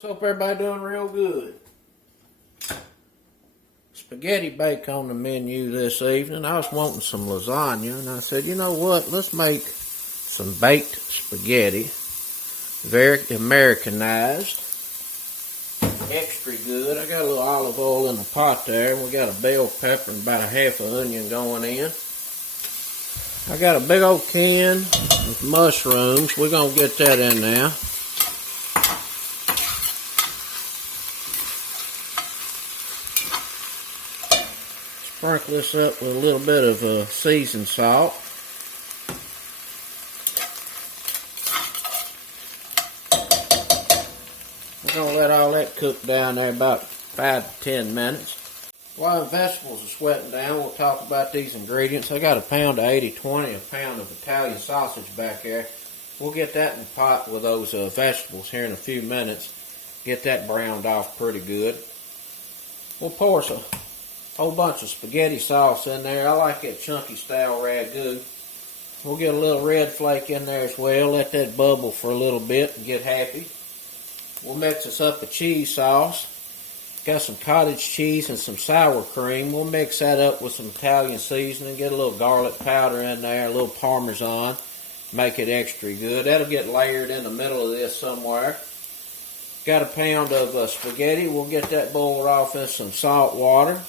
Hope everybody doing real good. Spaghetti bake on the menu this evening. I was wanting some lasagna, and I said, you know what? Let's make some baked spaghetti. Very Americanized. Extra good. I got a little olive oil in the pot there, and we got a bell pepper and about a half an onion going in. I got a big old can of mushrooms. We're going to get that in there. Sprinkle this up with a little bit of seasoned salt. We're going to let all that cook down there about 5 to 10 minutes. While the vegetables are sweating down, we'll talk about these ingredients. I got a pound of 80-20, a pound of Italian sausage back there. We'll get that in the pot with those vegetables here in a few minutes. Get that browned off pretty good. We'll pour some whole bunch of spaghetti sauce in there. I like that chunky style ragu. We'll get a little red flake in there as well. Let that bubble for a little bit and get happy. We'll mix us up a cheese sauce. Got some cottage cheese and some sour cream. We'll mix that up with some Italian seasoning. Get a little garlic powder in there, a little Parmesan. Make it extra good. That'll get layered in the middle of this somewhere. Got a pound of spaghetti. We'll get that boiled off in some salt water.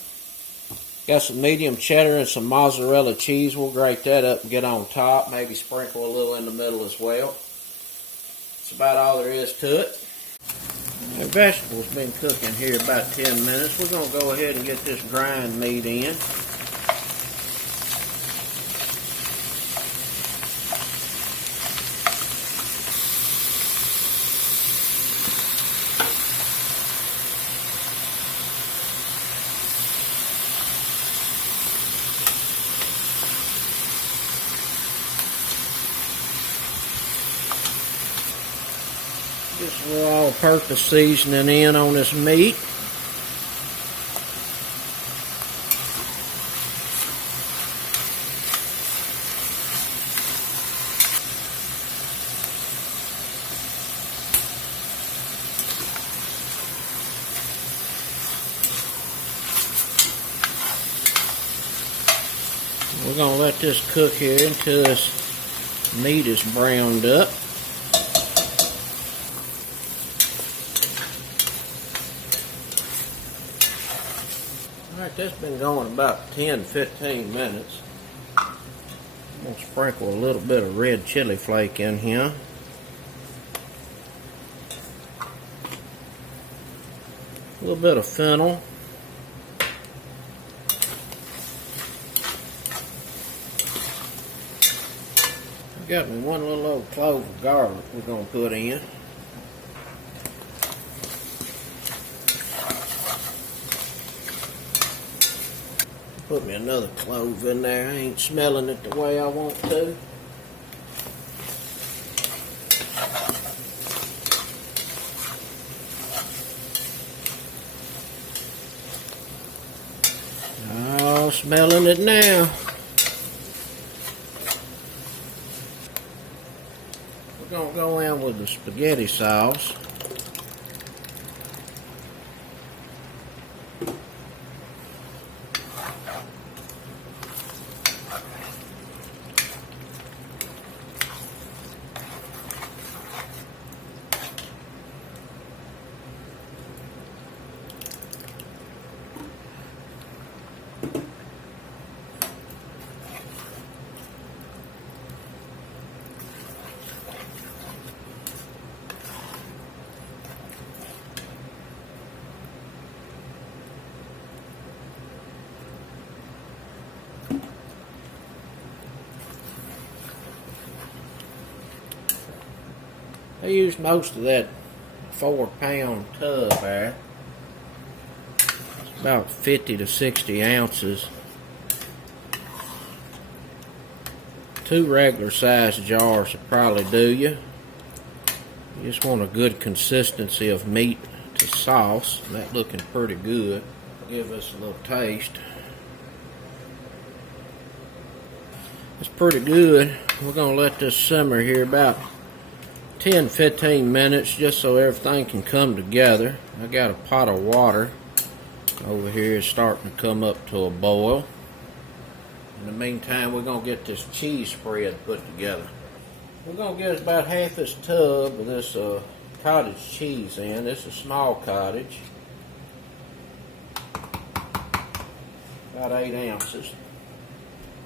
Got some medium cheddar and some mozzarella cheese. We'll grate that up and get on top. Maybe sprinkle a little in the middle as well. That's about all there is to it. The vegetables been cooking here about 10 minutes. We're going to go ahead and get this grind meat in. Just a little all-purpose seasoning in on this meat. We're going to let this cook here until this meat is browned up. Alright, that's been going about 10-15 minutes. I'm going to sprinkle a little bit of red chili flake in here. A little bit of fennel. I got me one little old clove of garlic we're going to put in. Put me another clove in there. I ain't smelling it the way I want to. Oh, smelling it now. We're going to go in with the spaghetti sauce. I used most of that 4-pound tub there. It's about 50 to 60 ounces. 2 regular sized jars will probably do you. You just want a good consistency of meat to sauce. And that looking pretty good. Give us a little taste. It's pretty good. We're going to let this simmer here about 10-15 minutes just so everything can come together. I got a pot of water over here starting to come up to a boil. In the meantime, we're going to get this cheese spread put together. We're going to get about half this tub of this cottage cheese in. This is small cottage. About 8 ounces.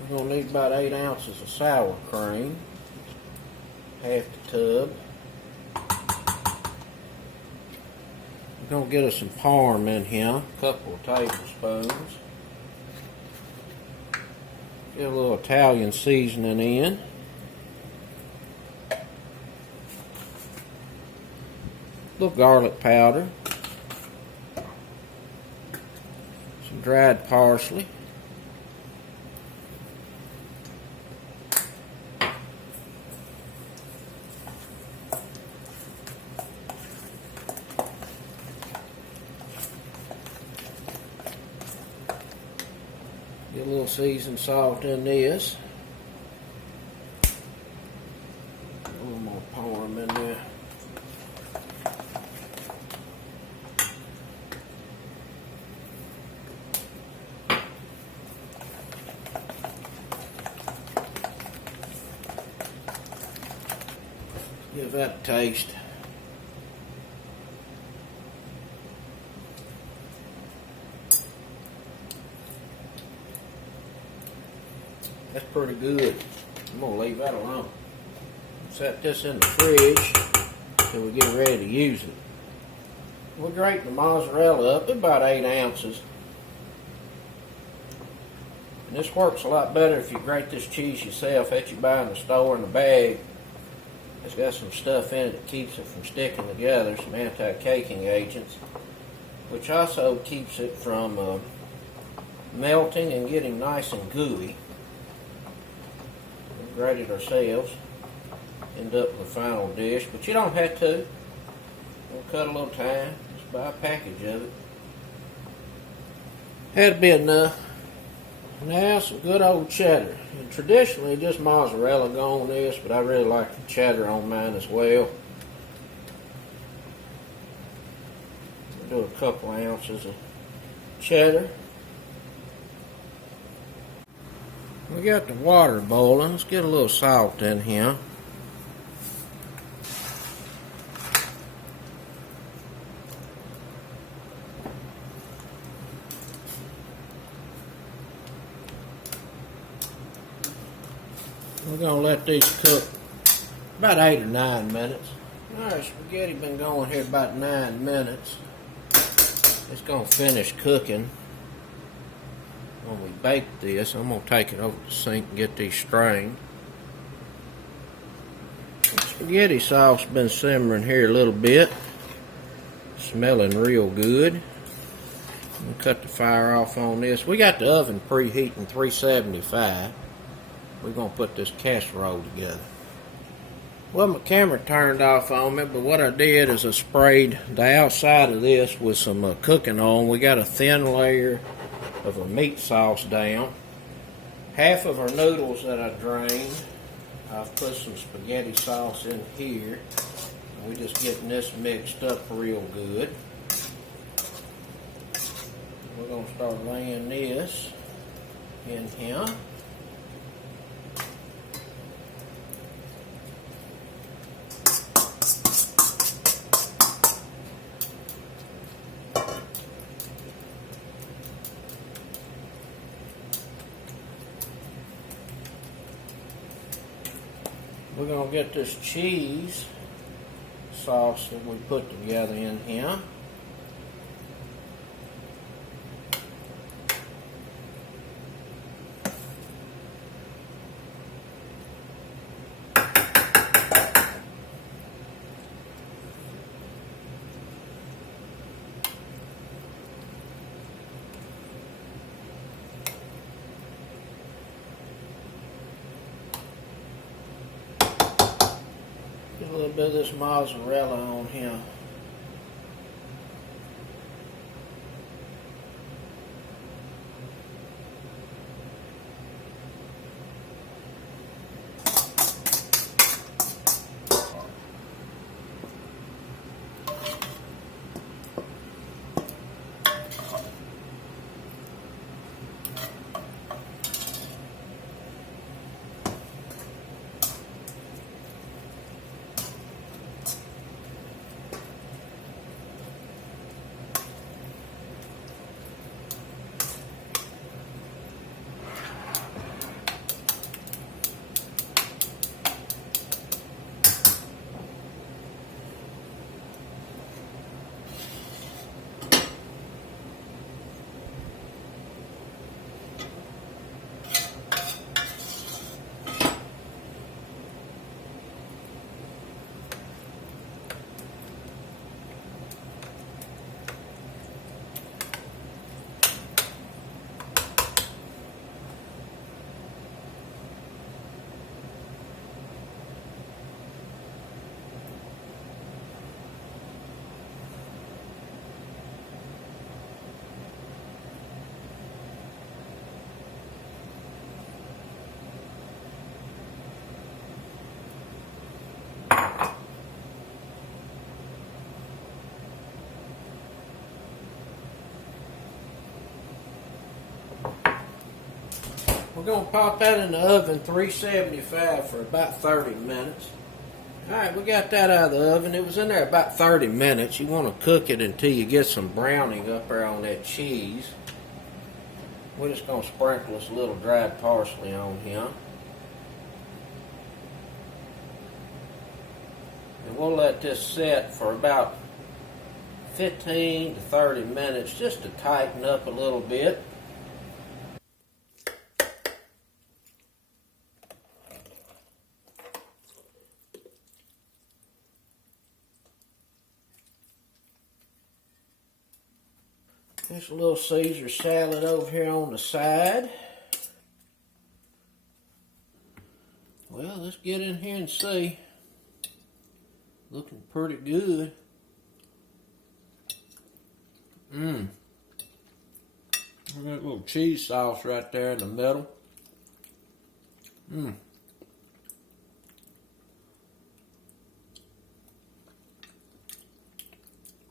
We're going to need about 8 ounces of sour cream. Half the tub. We're going to get us some parm in here. A couple of tablespoons. Get a little Italian seasoning in. A little garlic powder. Some dried parsley. Get a little seasoned salt in this. A little more parm in there. Give that a taste. That's pretty good. I'm going to leave that alone. Set this in the fridge till we get ready to use it. We'll grate the mozzarella up to about 8 ounces. And this works a lot better if you grate this cheese yourself that you buy in the store in a bag. It's got some stuff in it that keeps it from sticking together, some anti-caking agents, which also keeps it from melting and getting nice and gooey. Grate it ourselves, end up with a final dish, but you don't have to. We'll cut a little time, just buy a package of it. That'd be enough. Now some good old cheddar. And traditionally just mozzarella go on this, but I really like the cheddar on mine as well. We'll do a couple ounces of cheddar. We got the water boiling. Let's get a little salt in here. We're going to let these cook about 8 or 9 minutes. Alright, spaghetti been going here about 9 minutes. It's going to finish cooking. When we bake this, I'm going to take it over to the sink and get these strained. The spaghetti sauce been simmering here a little bit. Smelling real good. I'm cut the fire off on this. We got the oven preheating 375. We're going to put this casserole together. Well, my camera turned off on me, but what I did is I sprayed the outside of this with some cooking oil. We got a thin layer of a meat sauce down. Half of our noodles that I drained, I've put some spaghetti sauce in here. We're just getting this mixed up real good. We're going to start laying this in here. We're going to get this cheese sauce that we put together in here. A little bit of this mozzarella on here. We're going to pop that in the oven 375 for about 30 minutes. Alright, we got that out of the oven. It was in there about 30 minutes. You want to cook it until you get some browning up there on that cheese. We're just going to sprinkle us a little dried parsley on here. And we'll let this set for about 15 to 30 minutes just to tighten up a little bit. Just a little Caesar salad over here on the side. Well, let's get in here and see. Looking pretty good. That little cheese sauce right there in the middle.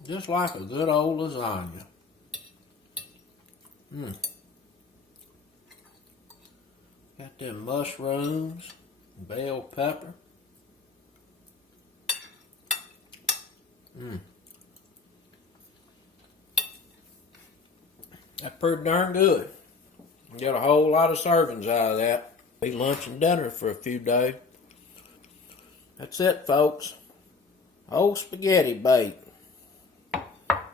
Just like a good old lasagna. Got them mushrooms, bell pepper. That's pretty darn good. Get a whole lot of servings out of that. Be lunch and dinner for a few days. That's it, folks. Old spaghetti bait.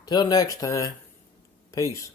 Till next time, peace.